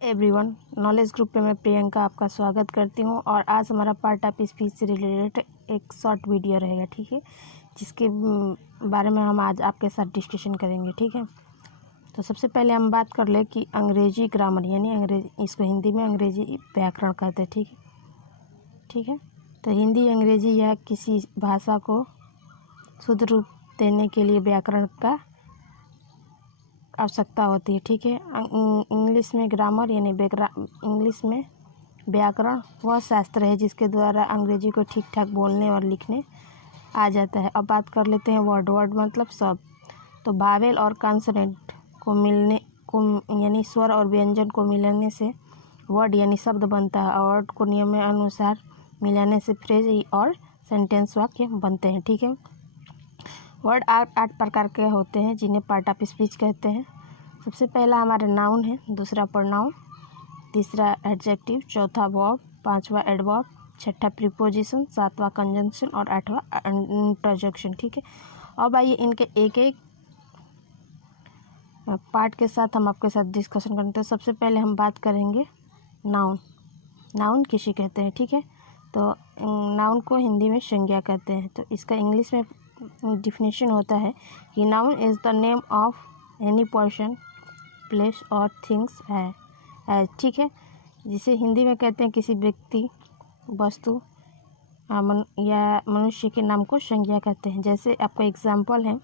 Everyone, knowledge group पे मैं प्रियंका आपका स्वागत करती हूँ। और आज हमारा पार्ट ऑफ स्पीच से रिलेटेड एक शॉर्ट वीडियो रहेगा, ठीक है, जिसके बारे में हम आज आपके साथ डिस्कशन करेंगे, ठीक है। तो सबसे पहले हम बात कर ले कि अंग्रेजी ग्रामर यानी अंग्रेजी, इसको हिंदी में अंग्रेजी व्याकरण कहते हैं, ठीक है। तो हिंदी अंग्रेजी या किसी भाषा को शुद्ध रूप देने के लिए व्याकरण का आवश्यकता होती है, ठीक है। इंग्लिश में ग्रामर यानी इंग्लिश में व्याकरण वह शास्त्र है जिसके द्वारा अंग्रेजी को ठीक ठाक बोलने और लिखने आ जाता है। अब बात कर लेते हैं वर्ड मतलब शब्द। तो वावेल और कॉन्सोनेंट को मिलने को यानी स्वर और व्यंजन को मिलाने से वर्ड यानी शब्द बनता है, और वर्ड को नियमानुसार मिलाने से फ्रेज और सेंटेंस वाक्य बनते हैं, ठीक है। वर्ड 8 प्रकार के होते हैं जिन्हें पार्ट ऑफ स्पीच कहते हैं। सबसे पहला हमारा नाउन है, दूसरा प्रोनाउन, तीसरा एडजेक्टिव, चौथा वर्ब, पांचवा एडवर्ब, छठा प्रीपोजिशन, सातवां कंजंक्शन और आठवां इंटरजेक्शन, ठीक है। अब आइए इनके एक एक पार्ट के साथ हम आपके साथ डिस्कशन करते हैं। सबसे पहले हम बात करेंगे नाउन। नाउन किसे कहते हैं, ठीक है। तो नाउन को हिंदी में संज्ञा कहते हैं। तो इसका इंग्लिश में डिफिनेशन होता है कि noun is the name of any person, place और थिंग्स है, ठीक है, जिसे हिंदी में कहते हैं किसी व्यक्ति, वस्तु या मनुष्य के नाम को संज्ञा कहते हैं। जैसे आपका एग्जाम्पल है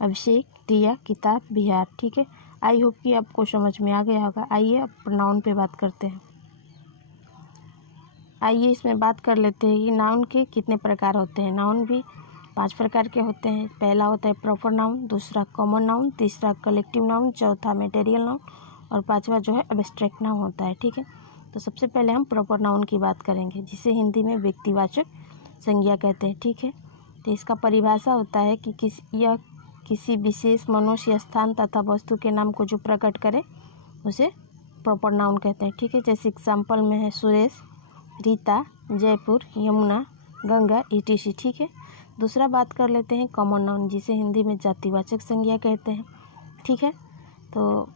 अभिषेक, दिया, किताब, बिहार, ठीक है। आई होप कि आपको समझ में आ गया होगा। आइए अब प्रोनाउन पे बात करते हैं। आइए इसमें बात कर लेते हैं कि नाउन के कितने प्रकार होते हैं। नाउन भी 5 प्रकार के होते हैं। पहला होता है प्रॉपर नाउन, दूसरा कॉमन नाउन, तीसरा कलेक्टिव नाउन, चौथा मटेरियल नाउन और पांचवा जो है एब्स्ट्रैक्ट नाउन होता है, ठीक है। तो सबसे पहले हम प्रॉपर नाउन की बात करेंगे, जिसे हिंदी में व्यक्तिवाचक संज्ञा कहते हैं, ठीक है। तो इसका परिभाषा होता है कि किसी विशेष मनुष्य, स्थान तथा वस्तु के नाम को जो प्रकट करे उसे प्रॉपर नाउन कहते हैं, ठीक है। जैसे एग्जाम्पल में है सुरेश, रीता, जयपुर, यमुना, गंगा, etc, ठीक है। दूसरा बात कर लेते हैं कॉमन नाउन, जिसे हिंदी में जातिवाचक संज्ञा कहते हैं, ठीक है। तो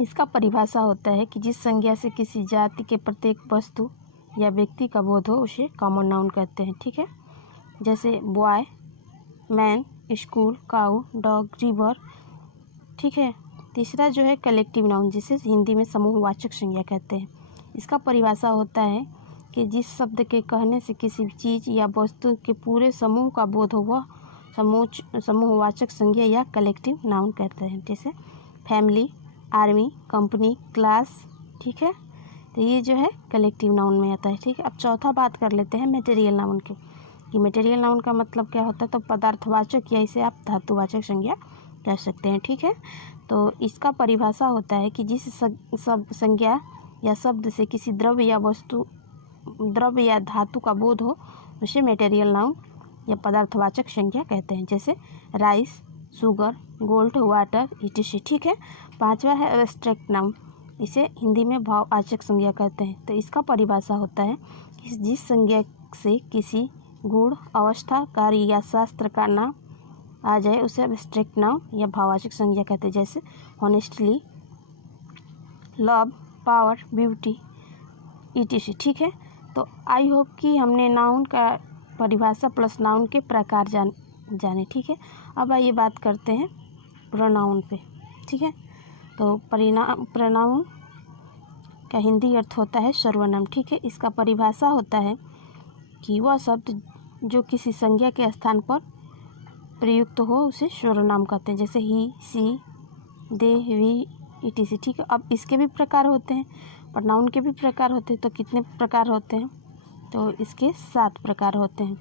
इसका परिभाषा होता है कि जिस संज्ञा से किसी जाति के प्रत्येक वस्तु या व्यक्ति का बोध हो उसे कॉमन नाउन कहते हैं, ठीक है। जैसे बॉय, मैन, स्कूल, काऊ, डॉग, रिवर, ठीक है। तीसरा जो है कलेक्टिव नाउन, जिसे हिंदी में समूहवाचक संज्ञा कहते हैं। इसका परिभाषा होता है कि जिस शब्द के कहने से किसी चीज़ या वस्तु के पूरे समूह का बोध हो वह समूहवाचक संज्ञा या कलेक्टिव नाउन कहते हैं। जैसे फैमिली, आर्मी, कंपनी, क्लास, ठीक है। तो ये जो है कलेक्टिव नाउन में आता है, ठीक है। अब चौथा बात कर लेते हैं मटेरियल नाउन की, कि मटेरियल नाउन का मतलब क्या होता है। तो पदार्थवाचक या इसे आप धातुवाचक संज्ञा कह सकते हैं, ठीक है। तो इसका परिभाषा होता है कि जिस संज्ञा या शब्द से किसी द्रव्य या धातु का बोध हो उसे मटेरियल नाउन या पदार्थवाचक संज्ञा कहते हैं। जैसे rice, sugar, gold, water, etc, ठीक है। पांचवा है एब्स्ट्रैक्ट नाउन, इसे हिंदी में भाववाचक संज्ञा कहते हैं। तो इसका परिभाषा होता है कि जिस संज्ञा से किसी गुण, अवस्था, कार्य या शास्त्र का नाम आ जाए उसे एब्स्ट्रैक्ट नाउन या भाववाचक संज्ञा कहते हैं। जैसे honestly, love, power, beauty, etc, ठीक है। तो आई होप कि हमने नाउन का परिभाषा प्लस नाउन के प्रकार जाने, ठीक है। अब आइए बात करते हैं प्रोनाउन पे, ठीक है। तो प्रोनाउन का हिंदी अर्थ होता है सर्वनाम, ठीक है। इसका परिभाषा होता है कि वह शब्द जो किसी संज्ञा के स्थान पर प्रयुक्त हो उसे सर्वनाम कहते हैं। जैसे ही, सी, दे, वी, etc, ठीक है। अब इसके भी प्रकार होते हैं, प्रोनाउन के भी प्रकार होते हैं। तो कितने प्रकार होते हैं, तो इसके 7 प्रकार होते हैं।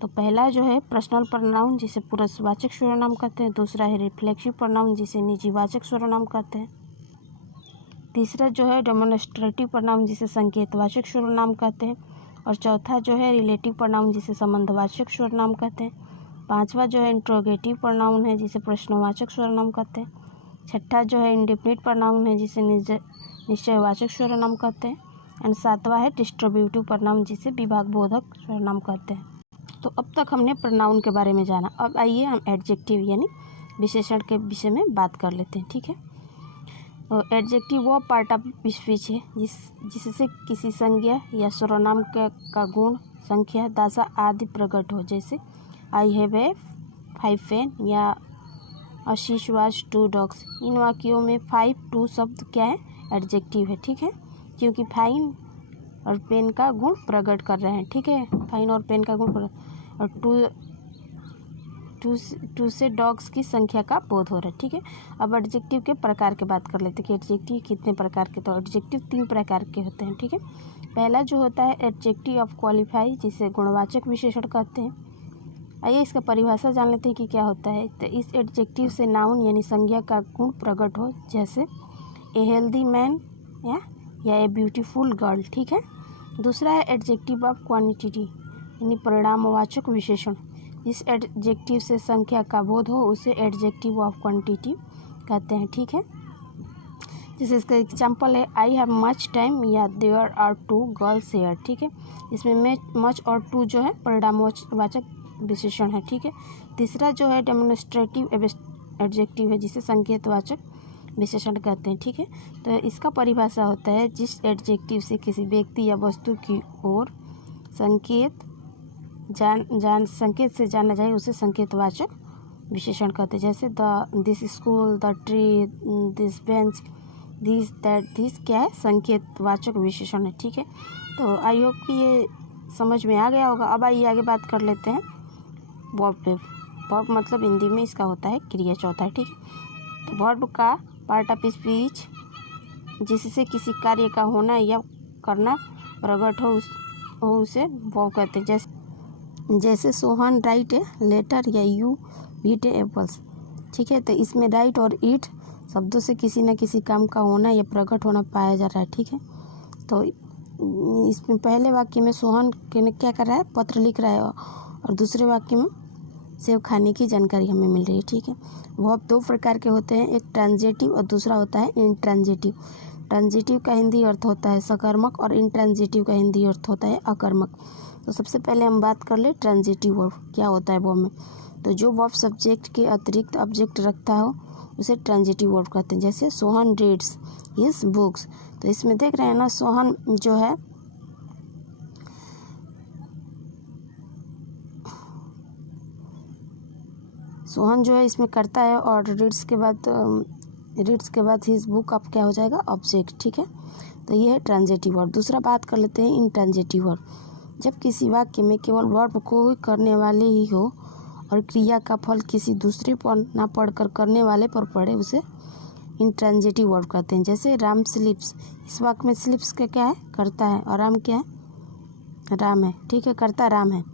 तो पहला जो है पर्सनल प्रोनाउन, जिसे पुरुषवाचक सर्वनाम कहते हैं। दूसरा है रिफ्लेक्सिव प्रोनाउन, जिसे निजीवाचक सर्वनाम कहते हैं। तीसरा जो है डेमोन्स्ट्रेटिव प्रोनाउन, जिसे संकेतवाचक सर्वनाम कहते हैं। और चौथा जो है रिलेटिव प्रोनाउन, जिसे संबंधवाचक सर्वनाम कहते हैं। पांचवा जो है इंट्रोगेटिव प्रोनाउन है, जिसे प्रश्नवाचक सर्वनाम कहते हैं। छठा जो है इंडेफिनिट प्रोनाउन है, जिसे निश्चयवाचक सर्वनाम कहते हैं। एंड सातवां है डिस्ट्रीब्यूटिव प्रोनाउन, जिसे विभागबोधक सर्वनाम कहते हैं। तो अब तक हमने प्रोनाउन के बारे में जाना। अब आइए हम एडजेक्टिव यानी विशेषण के विषय में बात कर लेते हैं, ठीक है। एडजेक्टिव वो पार्ट ऑफ स्पीच है जिससे किसी संज्ञा या सर्वनाम का गुण, संख्या, दशा आदि प्रकट हो। जैसे आई हैव ए 5 पेन या शी वॉज 2 डॉग्स। इन वाक्यों में 5, 2 शब्द क्या है? एडजेक्टिव है, ठीक है, क्योंकि फाइन और पेन का गुण प्रकट कर रहे हैं, ठीक है, फाइन और पेन का गुण और टू से डॉग्स की संख्या का बोध हो रहा है, ठीक है। अब एडजेक्टिव के प्रकार के बात कर लेते हैं कि एडजेक्टिव कितने प्रकार के। तो एडजेक्टिव 3 प्रकार के होते हैं, ठीक है। पहला जो होता है एडजेक्टिव ऑफ क्वालिफाई, जिसे गुणवाचक विशेषण कहते हैं। आइए इसका परिभाषा जान लेते हैं कि क्या होता है। तो इस एडजेक्टिव से नाउन यानी संज्ञा का गुण प्रकट हो, जैसे ए हेल्दी मैन या ए ब्यूटीफुल गर्ल, ठीक है। दूसरा है एडजेक्टिव ऑफ क्वांटिटी यानी परिणामवाचक विशेषण। जिस एडजेक्टिव से संख्या का बोध हो उसे एडजेक्टिव ऑफ क्वांटिटी कहते हैं, ठीक है। जैसे इसका एग्जाम्पल है आई हैव मच टाइम या देयर आर 2 गर्ल्स हियर, ठीक है। इसमें मच और 2 जो है परिणामवाचक विशेषण है, ठीक है। तीसरा जो है डेमोन्स्ट्रेटिव एडजेक्टिव है जिसे संकेतवाचक विशेषण कहते हैं, ठीक है। तो इसका परिभाषा होता है जिस एडजेक्टिव से किसी व्यक्ति या वस्तु की ओर संकेत से जाना जाए उसे संकेतवाचक विशेषण कहते हैं। जैसे this school, the tree, this bench, this that, this क्या है? संकेतवाचक विशेषण है, ठीक है। तो आई होप कि ये समझ में आ गया होगा। अब आइए आगे बात कर लेते हैं वर्ब पे। वर्ब मतलब हिंदी में इसका होता है क्रिया चौथा है, ठीक है। तो वर्ब का पार्ट ऑफ स्पीच जिससे किसी कार्य का होना या करना प्रकट हो उसे वर्ब कहते हैं। जैसे सोहन राइट ए लेटर या यू ईट ए एप्पल्स, ठीक है। तो इसमें राइट और ईट शब्दों से किसी न किसी काम का होना या प्रकट होना पाया जा रहा है, ठीक है। तो इसमें पहले वाक्य में सोहन क्या कर रहा है? पत्र लिख रहा है, और दूसरे वाक्य में सेब खाने की जानकारी हमें मिल रही है, ठीक है। वर्ब 2 प्रकार के होते हैं, एक ट्रांजिटिव और दूसरा होता है इंट्रांजिटिव। ट्रांजिटिव का हिंदी अर्थ होता है सकर्मक और इंट्रांजिटिव का हिंदी अर्थ होता है अकर्मक। तो सबसे पहले हम बात कर ले ट्रांजिटिव वर्ब क्या होता है वर्ब में। तो जो वर्ब सब्जेक्ट के अतिरिक्त ऑब्जेक्ट रखता हो उसे ट्रांजिटिव वर्ब कहते हैं। जैसे सोहन रीड्स हिज बुक्स। तो इसमें देख रहे हैं ना, सोहन जो है इसमें करता है, और रीड्स के बाद हिज बुक अब क्या हो जाएगा? ऑब्जेक्ट, ठीक है। तो ये है ट्रांजिटिव वर्ब। दूसरा बात कर लेते हैं इंट्रांजिटिव वर्ब। जब किसी वाक्य में केवल वर्ब को करने वाले ही हो और क्रिया का फल किसी दूसरे पर ना पढ़कर करने वाले पर पड़े उसे इंट्रांजिटिव वर्ब कहते हैं। जैसे राम स्लीप्स। इस वाक्य में स्लीप्स का क्या है? करता है, और राम क्या है? राम है, ठीक है, करता राम है,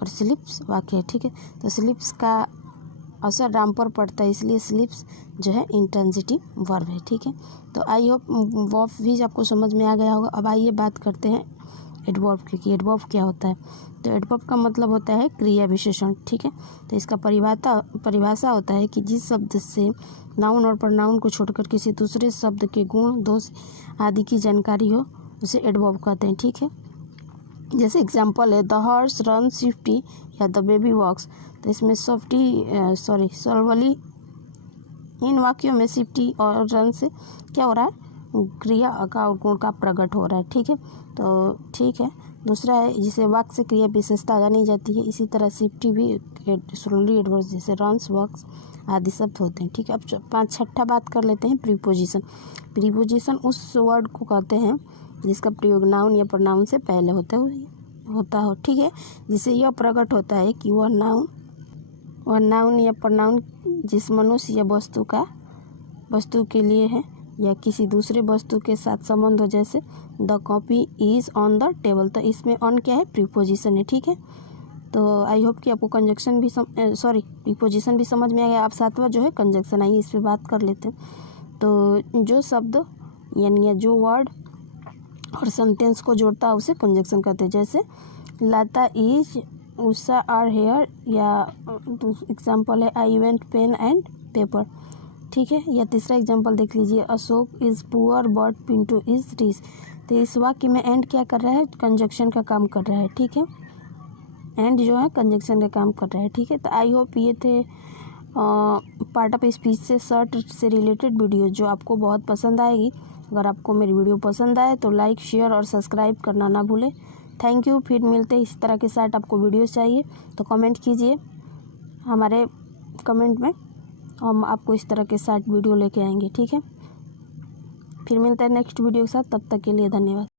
और स्लीप्स वाक्य है, ठीक है। तो स्लीप्स का असर राम पर पड़ता है, इसलिए स्लीप्स जो है इंट्रांजिटिव वर्ब है, ठीक है। तो आई होप वर्ब भी आपको समझ में आ गया होगा। अब आइए बात करते हैं एडवर्ब की कि एडवर्ब क्या होता है। तो एडवर्ब का मतलब होता है क्रिया विशेषण, ठीक है। तो इसका परिभाषा होता है कि जिस शब्द से नाउन और प्रोनाउन को छोड़कर किसी दूसरे शब्द के गुण, दोष आदि की जानकारी हो उसे एडवर्ब कहते हैं, ठीक है। जैसे एग्जाम्पल है द हॉर्स रन स्विफ्टली या द बेबी वॉक्स। तो इसमें सॉल्वली इन वाक्यों में स्विफ्टी और रन से क्या हो रहा है? क्रिया का और गुण का प्रकट हो रहा है, ठीक है। तो ठीक है। दूसरा है जिसे वाक्य से क्रिया विशेषता जानी जाती है, इसी तरह स्विफ्टी भी स्लोली एडवर्ब जैसे रन्स, वॉक्स आदि शब्द होते हैं, ठीक है। अब छठा बात कर लेते हैं प्रीपोजिशन। प्रीपोजिशन उस वर्ड को कहते हैं जिसका प्रयोग नाउन या प्रोनाउन से पहले होता हो, ठीक है। जिससे यह प्रकट होता है कि वह नाउन या प्रोनाउन जिस मनुष्य या वस्तु के लिए है या किसी दूसरे वस्तु के साथ संबंध हो, जैसे the copy is on the table. तो इसमें ऑन क्या है? प्रीपोजिशन है, ठीक है। तो आई होप कि आपको कंजक्शन भी प्रीपोजिशन भी समझ में आ गया। अब 7वां जो है कंजक्शन, आइए इस पर बात कर लेते हैं। तो जो शब्द यानी जो वर्ड और सेंटेंस को जोड़ता है उसे कंजक्शन कहते हैं। जैसे Lata is Usha are here, या एग्जाम्पल है I went pen and paper, ठीक है। या तीसरा एग्जाम्पल देख लीजिए Ashok is poor but Pintu is rich. तो इस वाक्य में एंड क्या कर रहा है? कंजक्शन का काम कर रहा है, ठीक है। एंड जो है कंजक्शन का काम कर रहा है, ठीक है। तो आई होप ये थे पार्ट ऑफ स्पीच से शॉर्ट से रिलेटेड वीडियो जो आपको बहुत पसंद आएगी। अगर आपको मेरी वीडियो पसंद आए तो लाइक, शेयर और सब्सक्राइब करना ना भूलें। Thank you. फिर मिलते हैं। इस तरह के साथ आपको वीडियोस चाहिए तो कमेंट कीजिए हमारे कमेंट में, हम आपको इस तरह के साथ वीडियो लेके आएंगे। ठीक है, फिर मिलते हैं नेक्स्ट वीडियो के साथ। तब तक के लिए धन्यवाद।